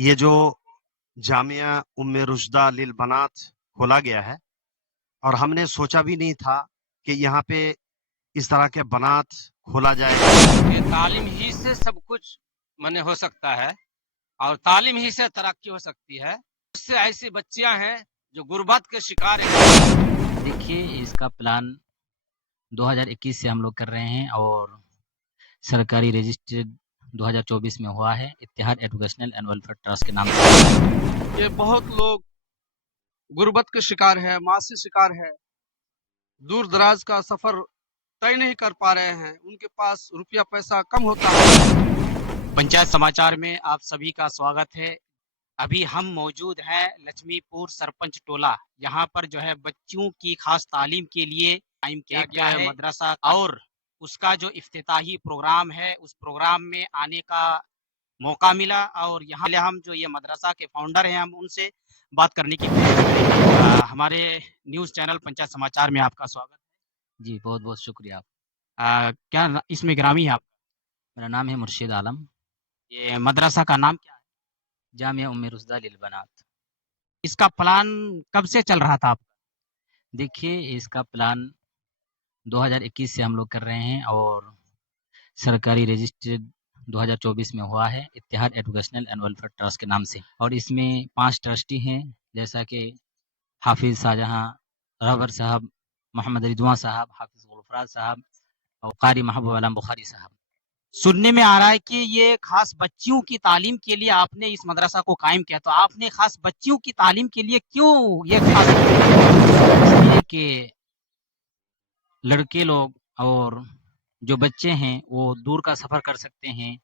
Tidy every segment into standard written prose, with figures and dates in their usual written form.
ये जो जामिया उम्मे रुशदा लिल बनात खोला गया है और हमने सोचा भी नहीं था कि यहाँ पे इस तरह के बनात खोला जाएगा। ये तालीम ही से सब कुछ मने हो सकता है और तालीम ही से तरक्की हो सकती है। उससे ऐसी बच्चियां हैं जो गुर्बत के शिकार हैं। देखिए, इसका प्लान 2021 से हम लोग कर रहे हैं और सरकारी रजिस्ट्रेड 2024 में हुआ है, इत्तेहाद एजुकेशनल एंड वेलफेयर ट्रस्ट के नाम से। ये बहुत लोग गुर्बत के शिकार है, मासी शिकार है, दूर दराज का सफर तय नहीं कर पा रहे हैं, उनके पास रुपया पैसा कम होता है। पंचायत समाचार में आप सभी का स्वागत है। अभी हम मौजूद हैं लक्ष्मीपुर सरपंच टोला। यहाँ पर जो है बच्चों की खास तालीम के लिए कायम किया गया है मदरसा और उसका जो इफ्तिताही प्रोग्राम है उस प्रोग्राम में आने का मौका मिला और यहाँ हम जो ये मदरसा के फाउंडर हैं हम उनसे बात करने की कोशिश करेंगे। हमारे न्यूज़ चैनल पंचायत समाचार में आपका स्वागत है। जी, बहुत बहुत शुक्रिया। क्या इसमें ग्रामी है आप? मेरा नाम है मुर्शिद आलम। ये मदरसा का नाम क्या है? जामिया उम्मे रुशदा लिल बनात। इसका प्लान कब से चल रहा था आपका? देखिए, इसका प्लान 2021 से हम लोग कर रहे हैं और सरकारी रजिस्ट्रेड 2024 में हुआ है, इत्तेहाद एजुकेशनल एंड वेलफेयर ट्रस्ट के नाम से। और इसमें 5 ट्रस्टी हैं, जैसा कि हाफिज़ शाहजहां रहबर साहब, मोहम्मद रिजवान साहब, हाफिज़ गुलफराज साहब और कारी महबूब आलम बुखारी साहब। सुनने में आ रहा है कि ये खास बच्चियों की तालीम के लिए आपने इस मदरसा को कायम किया, तो आपने खास बच्चियों की तालीम के लिए क्यों ये खास? इसलिए कि लड़के लोग और जो बच्चे हैं वो दूर का सफ़र कर सकते हैं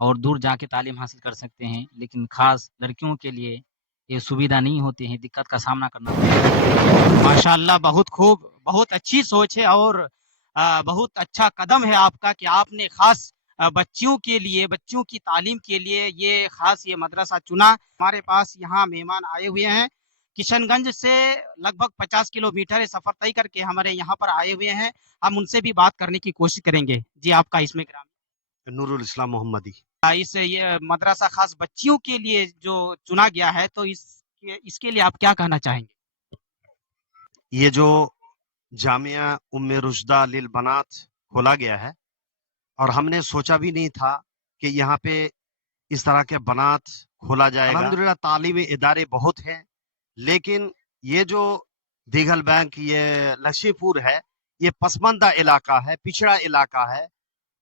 और दूर जाके तालीम हासिल कर सकते हैं, लेकिन ख़ास लड़कियों के लिए ये सुविधा नहीं होती है, दिक्कत का सामना करना पड़ता है। माशाल्लाह, बहुत खूब, बहुत अच्छी सोच है और बहुत अच्छा कदम है आपका कि आपने खास बच्चियों के लिए, बच्चियों की तालीम के लिए ये खास ये मदरसा चुना। हमारे पास यहाँ मेहमान आए हुए हैं, किशनगंज से लगभग 50 किलोमीटर सफर तय करके हमारे यहाँ पर आए हुए हैं। हम उनसे भी बात करने की कोशिश करेंगे। जी, आपका इसमें ग्राम? नूरुल इस्लाम मोहम्मदी। इस ये मदरसा खास बच्चियों के लिए जो चुना गया है, तो इसके लिए आप क्या कहना चाहेंगे? ये जो जामिया उम्मे रुशदा लिल बनात खोला गया है और हमने सोचा भी नहीं था कि यहाँ पे इस तरह के बनात खोला जाएगा। अल्हम्दुलिल्लाह तालीमी इदारे बहुत हैं, लेकिन ये जो दिघल बैंक, ये लक्ष्मीपुर है, ये पसमानदा इलाका है, पिछड़ा इलाका है।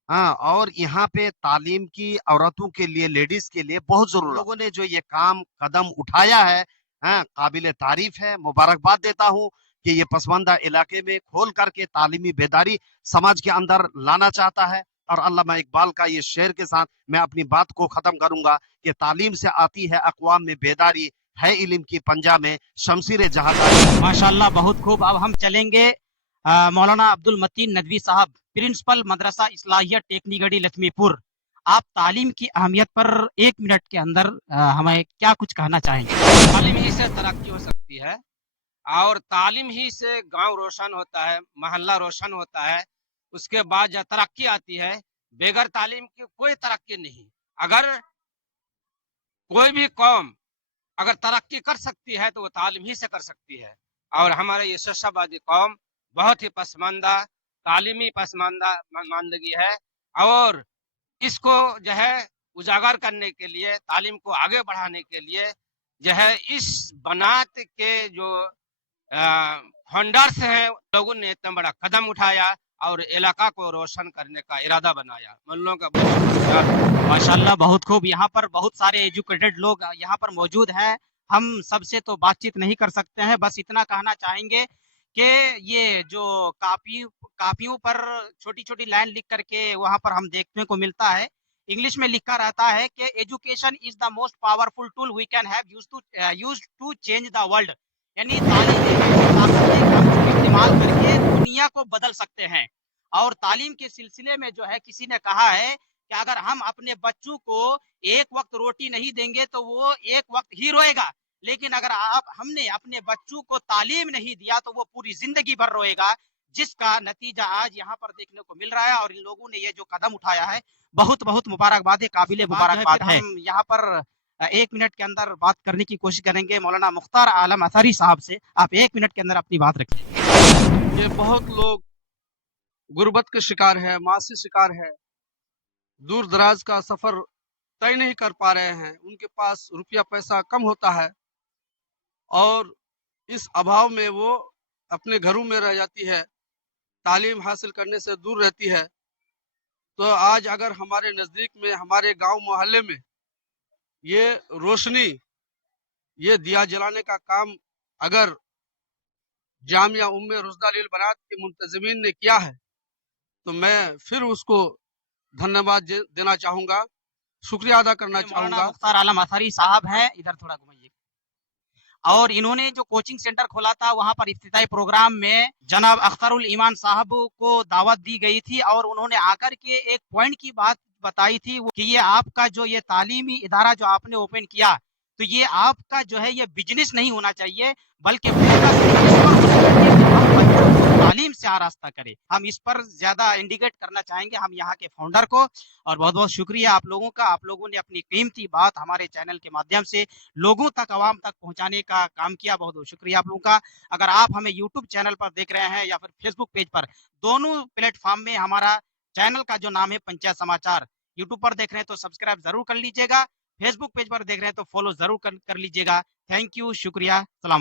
हाँ, और यहाँ पे तालीम की औरतों के लिए, लेडीज के लिए बहुत जरूरत। लोगों ने जो ये कदम उठाया है, हाँ, काबिले तारीफ है। मुबारकबाद देता हूँ कि ये पसमानदा इलाके में खोल करके तालीमी बेदारी समाज के अंदर लाना चाहता है। और अल्लामा इकबाल का ये शेर के साथ मैं अपनी बात को खत्म करूंगा कि तालीम से आती है अक़वाम में बेदारी, है इल्म की पंजा में शमशीर जहादारी। माशाल्लाह, बहुत खूब। अब हम चलेंगे मौलाना अब्दुल मतीन नदवी साहब, प्रिंसिपल मदरसा इस्लाहिया टेकनीगढ़ी लक्ष्मीपुर। आप तालीम की अहमियत पर 1 मिनट के अंदर हमें क्या कुछ कहना चाहेंगे? तालीम ही से तरक्की हो सकती है और तालीम ही से गांव रोशन होता है, मोहल्ला रोशन होता है। उसके बाद जब तरक्की आती है, बेगर तालीम की कोई तरक्की नहीं। अगर कोई भी कौम अगर तरक्की कर सकती है तो वो तालीम ही से कर सकती है। और हमारे ये शशाबादी कौम बहुत ही पसमानदा, तालीमी पसमानदा मानदगी है और इसको जो है उजागर करने के लिए, तालीम को आगे बढ़ाने के लिए जो है इस बनात के जो फाउंडर्स हैं, लोगों ने इतना बड़ा कदम उठाया और इलाका को रोशन करने का इरादा बनाया। मल्लों का बहुत शुक्रिया। माशाल्लाह, बहुत खूब। यहाँ पर बहुत सारे एजुकेटेड लोग यहाँ पर मौजूद हैं। हम सबसे तो बातचीत नहीं कर सकते हैं, बस इतना कहना चाहेंगे कि ये जो कापियों पर छोटी छोटी लाइन लिख करके वहाँ पर हम देखने को मिलता है, इंग्लिश में लिखा रहता है कि education is the most powerful tool we can have used to change the world. यानी तालीम एक ऐसी ताकत है कि हम इसको इस्तेमाल करके दुनिया को बदल सकते हैं। और तालीम के सिलसिले में जो है किसी ने कहा है कि अगर हम अपने बच्चों को एक वक्त रोटी नहीं देंगे तो वो एक वक्त ही रोएगा, लेकिन अगर हमने अपने बच्चों को तालीम नहीं दिया तो वो पूरी जिंदगी भर रोएगा, जिसका नतीजा आज यहाँ पर देखने को मिल रहा है। और इन लोगों ने ये जो कदम उठाया है, बहुत बहुत मुबारकबाद है, काबिले मुबारकबाद है। हम यहाँ पर एक मिनट के अंदर बात करने की कोशिश करेंगे मौलाना मुख्तार आलम असारी साहब से। आप 1 मिनट के अंदर अपनी बात रखिए। ये बहुत लोग गुर्बत के शिकार है, मासी शिकार है, दूर दराज का सफर तय नहीं कर पा रहे हैं, उनके पास रुपया पैसा कम होता है और इस अभाव में वो अपने घरों में रह जाती है, तालीम हासिल करने से दूर रहती है। तो आज अगर हमारे नज़दीक में, हमारे गांव मोहल्ले में ये रोशनी, ये दिया जलाने का काम अगर जामिया उम्मे रुश्दा लिल बनात के मुंतज़मीन ने किया है तो मैं फिर उसको धन्यवाद देना चाहूँगा, शुक्रिया अदा करना मौलाना चाहूँगा। मुख्तार आलम असारी साहब है, इधर थोड़ा घुमाइए। और इन्होंने जो कोचिंग सेंटर खोला था वहां पर इफ्तिताई प्रोग्राम में जनाब अख्तरुल ईमान साहब को दावत दी गई थी और उन्होंने आकर के एक पॉइंट की बात बताई थी कि ये आपका जो ये तालीमी इदारा जो आपने ओपन किया, तो ये आपका जो है ये बिजनेस नहीं होना चाहिए, बल्कि तालीम से आरास्ता करे। हम इस पर ज्यादा इंडिकेट करना चाहेंगे हम यहाँ के फाउंडर को। और बहुत बहुत शुक्रिया आप लोगों का, आप लोगों ने अपनी कीमती बात हमारे चैनल के माध्यम से लोगों तक, आवाम तक पहुंचाने का काम किया। बहुत बहुत शुक्रिया आप लोगों का। अगर आप हमें यूट्यूब चैनल पर देख रहे हैं या फिर फेसबुक पेज पर, दोनों प्लेटफॉर्म में हमारा चैनल का जो नाम है पंचायत समाचार, यूट्यूब पर देख रहे हैं तो सब्सक्राइब जरूर कर लीजिएगा, फेसबुक पेज पर देख रहे हैं तो फॉलो जरूर कर लीजिएगा। थैंक यू, शुक्रिया, सलाम।